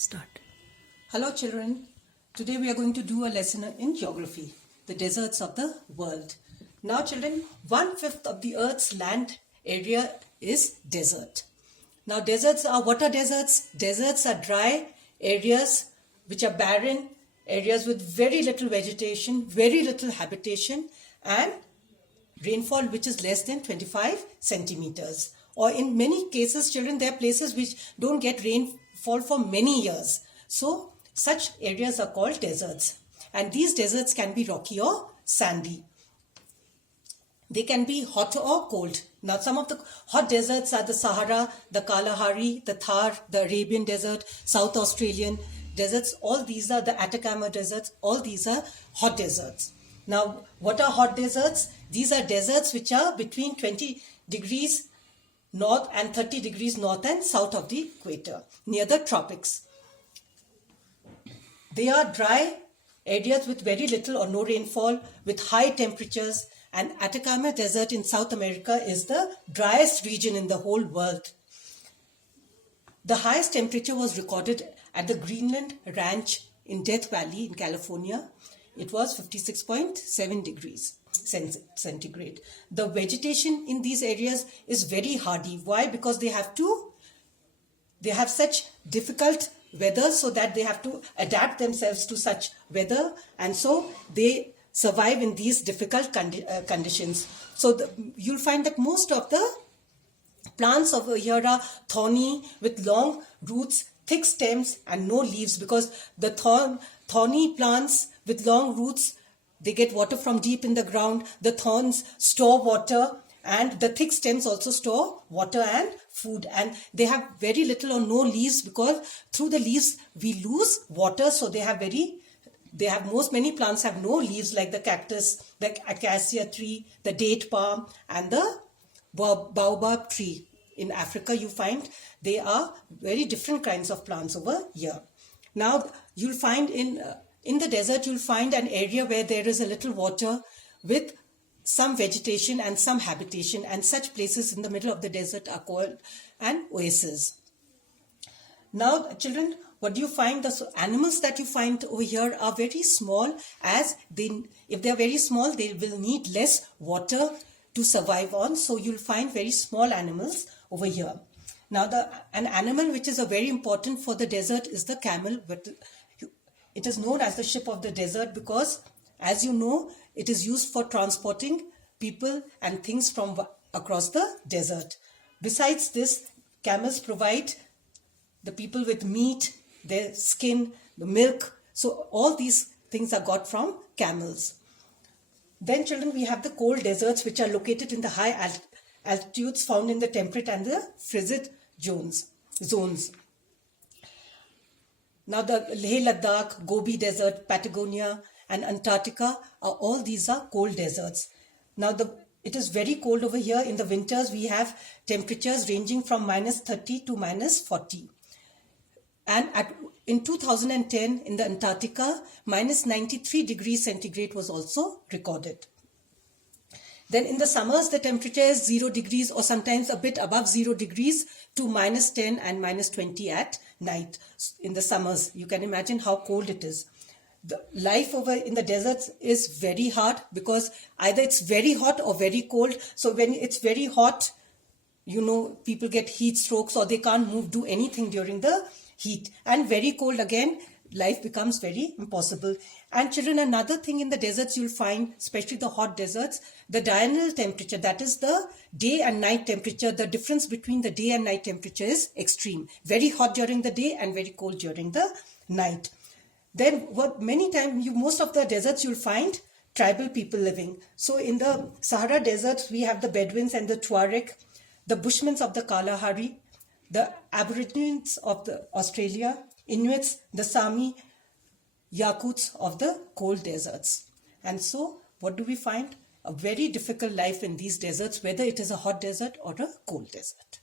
Start. Hello children, today we are going to do a lesson in geography, the deserts of the world. Now children, 1/5 of the earth's land area is desert. Now deserts are, what are deserts? Deserts are dry areas which are barren, areas with very little vegetation, very little habitation and rainfall which is less than 25 centimeters. Or in many cases, children, there are places which don't get rainfall for many years. So such areas are called deserts. And these deserts can be rocky or sandy. They can be hot or cold. Now some of the hot deserts are the Sahara, the Kalahari, the Thar, the Arabian Desert, South Australian deserts. All these are the Atacama deserts. All these are hot deserts. Now, what are hot deserts? These are deserts which are between 20 degrees north and 30 degrees north and south of the equator, near the tropics. They are dry areas with very little or no rainfall, with high temperatures, and Atacama Desert in South America is the driest region in the whole world. The highest temperature was recorded at the Greenland Ranch in Death Valley in California. It was 56.7 degrees centigrade. The vegetation in these areas is very hardy. Why? Because they have such difficult weather, so that they have to adapt themselves to such weather, and so they survive in these difficult conditions. So you'll find that most of the plants over here are thorny with long roots, thick stems and no leaves, because the thorny plants with long roots, they get water from deep in the ground. The thorns store water, and the thick stems also store water and food, and they have very little or no leaves, because through the leaves we lose water. So many plants have no leaves, like the cactus, the acacia tree, the date palm and the baobab tree. In Africa you find they are very different kinds of plants over here. Now you'll find in the desert, you'll find an area where there is a little water with some vegetation and some habitation, and such places in the middle of the desert are called an oasis. Now children, what do you find? The animals that you find over here are very small, as if they are very small, they will need less water to survive on. So you'll find very small animals over here. Now an animal which is very important for the desert is the camel. But it is known as the ship of the desert because, as you know, it is used for transporting people and things from across the desert. Besides this, camels provide the people with meat, their skin, the milk. So all these things are got from camels. Then children, we have the cold deserts, which are located in the high altitudes found in the temperate and the frigid zones. Now the Ladakh, Gobi Desert, Patagonia and Antarctica all these are cold deserts. Now it is very cold over here. In the winters we have temperatures ranging from -30 to -40. And in 2010 in the Antarctica, -93 degrees centigrade was also recorded. Then in the summers, the temperature is 0 degrees or sometimes a bit above 0 degrees to -10 and -20 at night. In the summers, you can imagine how cold it is. The life over in the deserts is very hard, because either it's very hot or very cold. So when it's very hot, people get heat strokes, or they can't do anything during the heat. And very cold again, life becomes very impossible. And children, another thing in the deserts you'll find, especially the hot deserts, the diurnal temperature, that is the day and night temperature, the difference between the day and night temperature is extreme. Very hot during the day and very cold during the night. Then most of the deserts you'll find tribal people living. So in the Sahara deserts, we have the Bedouins and the Tuareg, the Bushmen of the Kalahari, the Aborigines of the Australia, Inuits, the Sami, Yakuts of the cold deserts. And so what do we find? A very difficult life in these deserts, whether it is a hot desert or a cold desert.